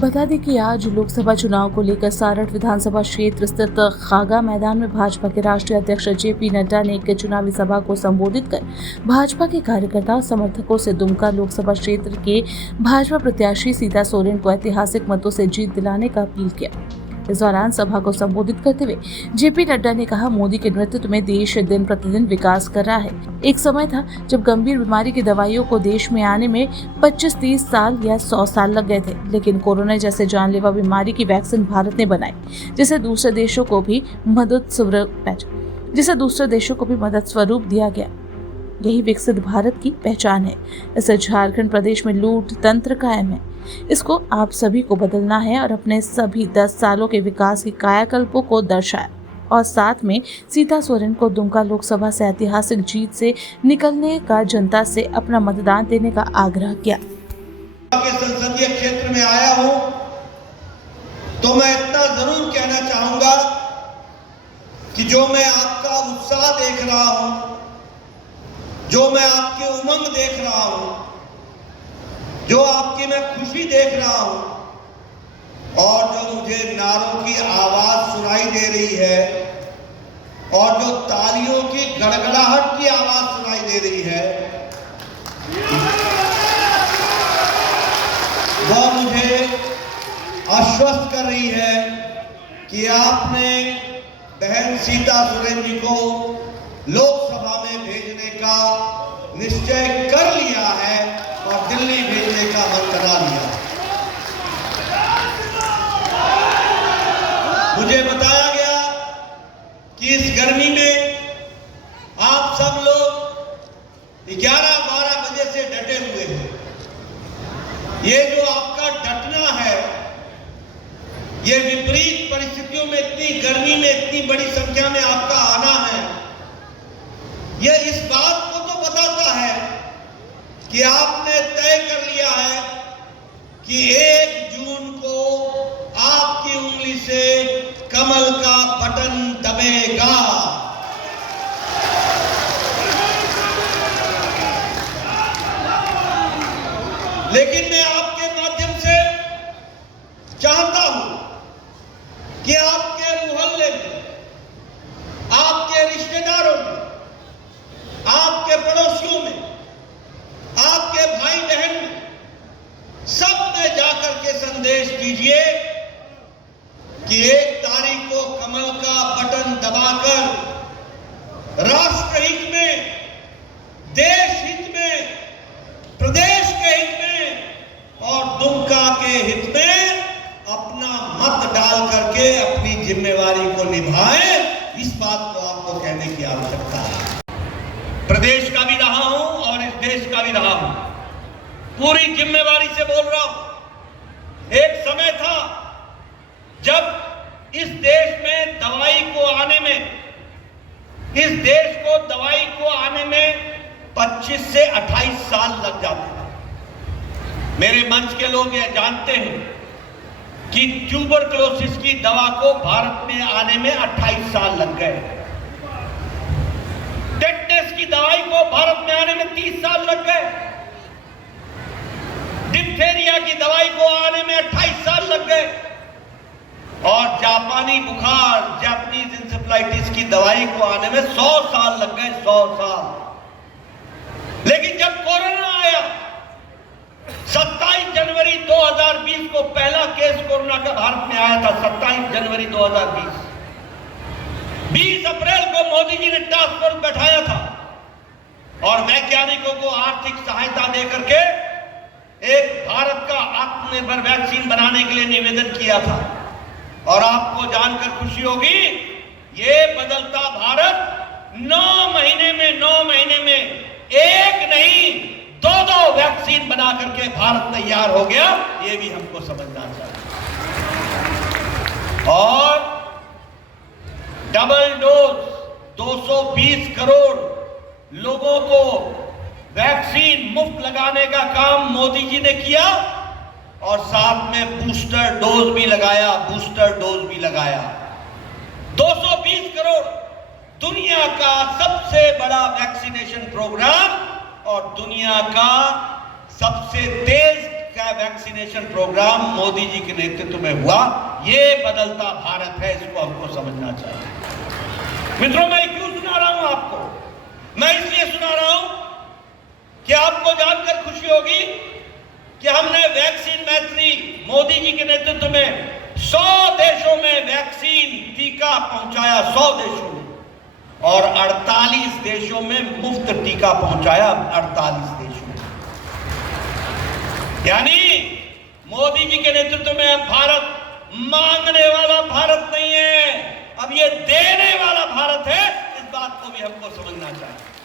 बता दें कि आज लोकसभा चुनाव को लेकर सारठ विधानसभा क्षेत्र स्थित खागा मैदान में भाजपा के राष्ट्रीय अध्यक्ष जेपी नड्डा ने एक चुनावी सभा को संबोधित कर भाजपा के कार्यकर्ताओं समर्थकों से दुमका लोकसभा क्षेत्र के भाजपा प्रत्याशी सीता सोरेन को ऐतिहासिक मतों से जीत दिलाने का अपील किया। इस दौरान सभा को संबोधित करते हुए जेपी नड्डा ने कहा, मोदी के नेतृत्व में देश दिन प्रतिदिन विकास कर रहा है। एक समय था जब गंभीर बीमारी की दवाइयों को देश में आने में 25-30 साल या 100 साल लग गए थे, लेकिन कोरोना जैसे जानलेवा बीमारी की वैक्सीन भारत ने बनाई, जिसे दूसरे देशों को भी मदद स्वरूप दिया गया। यही विकसित भारत की पहचान है। इससे झारखंड प्रदेश में लूट तंत्र कायम है। इसको आप सभी को बदलना है और अपने सभी 10 सालों के विकास की कायाकल्पों को दर्शाया और साथ में सीता सोरेन को दुमका लोकसभा से ऐतिहासिक जीत से निकलने का जनता से अपना मतदान देने का आग्रह किया। के संसदीय क्षेत्र में आया हूं तो मैं इतना जरूर कहना चाहूंगा कि जो मैं आपका उत्साह देख रहा हूं, जो मैं आपकी उमंग देख रहा हूं, जो आपकी मैं खुशी देख रहा हूं और जो मुझे नारों की आवाज सुनाई दे रही है और जो तालियों की गड़गड़ाहट की आवाज सुनाई दे रही है, वो मुझे आश्वस्त कर रही है कि आपने बहन सीता सोरेन जी को लोकसभा में भेजने का निश्चय कर लिया है और दिल्ली भेजने का मन बना लिया। मुझे बताया गया कि इस गर्मी में आप सब लोग 11-12 बजे से डटे हुए हैं। ये जो आपका डटना है, ये विपरीत परिस्थितियों में इतनी गर्मी में इतनी बड़ी संख्या में आपका आना है, ये इस बात को तो बताता है कि आपने तय कर लिया है कि 1 जून को आपकी उंगली से कमल का बटन दबेगा। लेकिन मैं आपके माध्यम से चाहता हूं कि आपके मोहल्ले में, आपके रिश्तेदारों में, आपके पड़ोसियों में, आपके भाई बहन में, सब में जाकर के संदेश दीजिए कि 1 तारीख को कमल का बटन दबाकर राष्ट्र हित में, देश हित में, प्रदेश के हित में और दुमका के हित में अपना मत डाल करके अपनी जिम्मेवारी को निभाएं। इस बात को आपको कहने की आवश्यकता है। प्रदेश का भी रहा हूं और इस देश का भी रहा हूं, पूरी जिम्मेवारी से बोल रहा हूं। एक समय था जब इस देश में दवाई को आने में 25 से 28 साल लग जाते थे। मेरे मंच के लोग यह जानते हैं कि ट्यूबरक्लोसिस की दवा को भारत में आने में 28 साल लग गए। टेटनस की दवाई को भारत में आने में 30 साल लग गए। डिप्थेरिया की दवाई को आने में 28 साल लग गए और जापानी बुखार, जापानीज इंसेफ्लाइटिस की दवाई को आने में 100 साल लग गए, 100 साल। लेकिन जब कोरोना आया, 27 जनवरी 2020 को पहला केस कोरोना का भारत में आया था। 27 जनवरी 2020, 20 अप्रैल को मोदी जी ने टास्क फोर्स बैठाया था और वैज्ञानिकों को आर्थिक सहायता देकर के एक भारत का आत्मनिर्भर वैक्सीन बनाने के लिए निवेदन किया था। और आपको जानकर खुशी होगी, ये बदलता भारत 9 महीने में एक नहीं 2 वैक्सीन बना करके भारत तैयार हो गया। ये भी हमको समझना चाहिए। और डबल डोज 220 करोड़ लोगों को वैक्सीन मुफ्त लगाने का काम मोदी जी ने किया और साथ में बूस्टर डोज भी लगाया। 220 करोड़ दुनिया का सबसे बड़ा वैक्सीनेशन प्रोग्राम और दुनिया का सबसे तेज नया वैक्सीनेशन प्रोग्राम मोदी जी के नेतृत्व में हुआ, ये बदलता भारत है, इसको हमको समझना चाहिए। मित्रों, मैं क्यों सुना रहा हूं आपको? मैं इसलिए सुना रहा हूं कि आपको जानकर खुशी होगी कि हमने वैक्सीन मैत्री मोदी जी के नेतृत्व में 100 देशों में वैक्सीन टीका पहुंचाया, 100 देशों में, और 48 देशों में मुफ्त टीका पहुंचाया, 48 देशों में। यानी मोदी जी के नेतृत्व में अब भारत मांगने वाला भारत नहीं है, अब ये देने वाला भारत है। इस बात को भी हमको समझना चाहिए।